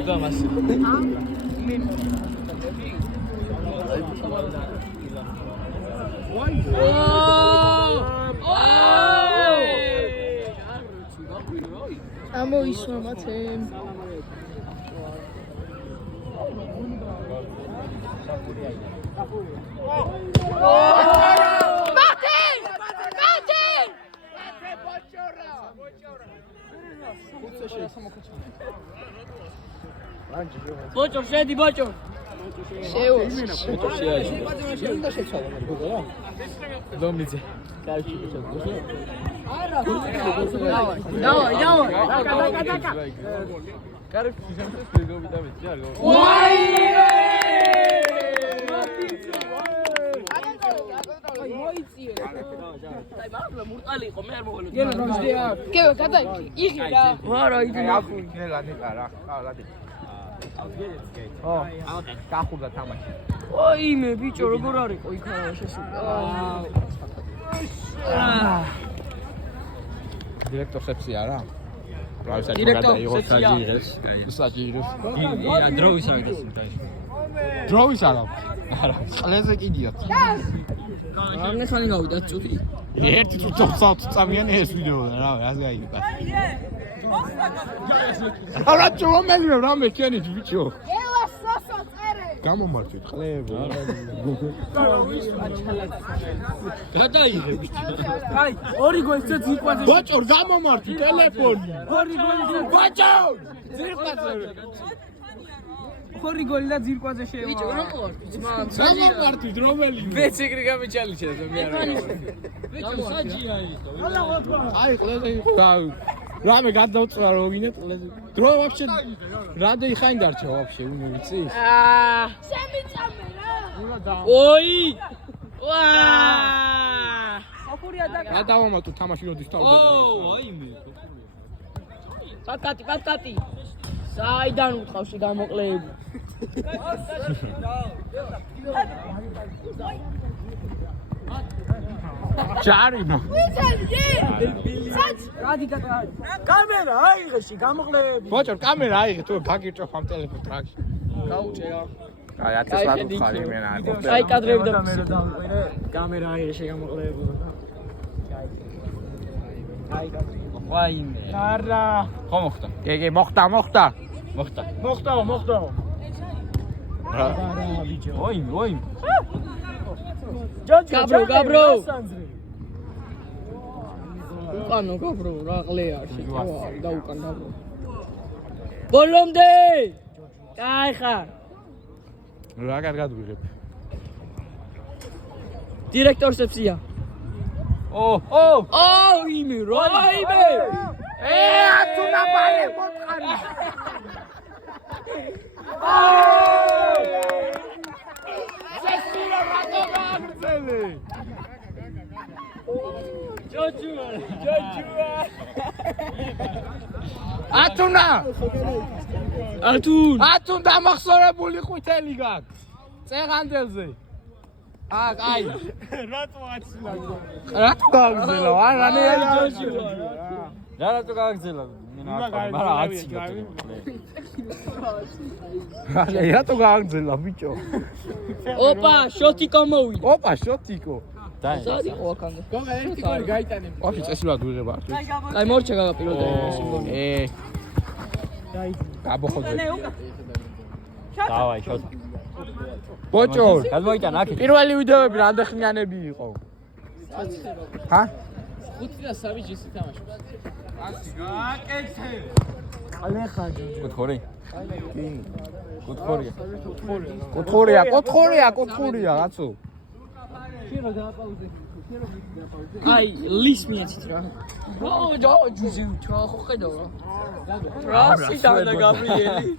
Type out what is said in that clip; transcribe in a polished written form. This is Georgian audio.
Udah masih. Amo isma matem. Bochor, შედი bochor. Domnice. Давай. Cara, fizemos esse jogo também, já agora. ime bicho როგორ არის ყო იქ არა შესული დირექტორსებში არა? დირექტორსებში საჭიროს. დროის რა გასულ დროის არა. არა, წყლეზე კიდია. რამე ხანი გავიდა წუთი ერთი წამიანი ეს ვიდეო რა, ასე გაიგე. არა, რომელი რამე ქენი ბიჭო. გამომართვით ყლეები. გადაიღე ბიჭო. აი ორი გოლზე ძირკვაზე ბოჭო, გამომართვით ტელეფონი. ორი გოლზე ბოჭო! ძირკვაზე. ორი გოლი და ძირკვაზე შევა ბიჭო რა მოარ გამომართვით რომელი? ბეციკრი გამიჩალიჩა მე არა. ბიჭო საჯია იყო აი ყლეზე იყო. რამე გადავწვა რო გინეთ ყლეზე. დრო ვაფშე რადე ხანი დარჩა ვაფშე უნე ვიცი? შემიწამე რა. ოი ვა ოფურია და რა დავამატო თამაში როდის თავდება. აიმე. პატკატი საიდან უთხავში გამოკლეები ჯარიმო. კამერა აიღეში გამოკლეები ბოჭო, კამერა აიღე თუ გაგიჭოფ ამ ტელეფონ ტრაქში. გაუჭერა აი 1000 ლარი ხარი მე რა. აი კადრები და კამერა დავიყირე კამერა აიღეში გამოკლეები აიმე. არა ხო მოხდა. კი, მოხდა. მოხდაო რა. ოიმე. გაბრო უკანო გაბრო რა ყლე არის და უკან გაბრო ბოლომდე კაი ხარ რა კარგად ვიღებ. დირექტორსებსია იმე რა იმე ათუნა ბალე მოწყარი. ზესირო რატო გაგრძელე? ჯოჯუა ათუნა ათუნ დამახსოვრებული ყვითელი გაქვს წეღანდელზე. აი რატო აცლა? რატო გაგრძელა? არა მე რატო გაგრძელა? მაგრამ აცი. რატო გაგრძელა ბიჭო? ოპა შოტიკო მოვიდა ოპა შოტიკო. სადი ოქანდე გოგა ერთი კორი გაიტანე. ოფი წესილად ვიღებ არ. აი მორჩა გაგაპიროდა სიმბოლო გაბოხოძე. დავაი შოთ. ბოჭო, გადმოიტან აქ. პირველი ვიდეოები რამდენხნიანები იყო? ჰა? 5 და 3 ჯესი თამაშობს კუთხური? კუთხურია, კაცო. აი ლის მიეცით რა ჯო ჯუზი ხო ხედავ რა რა სიტანა გაბრიელი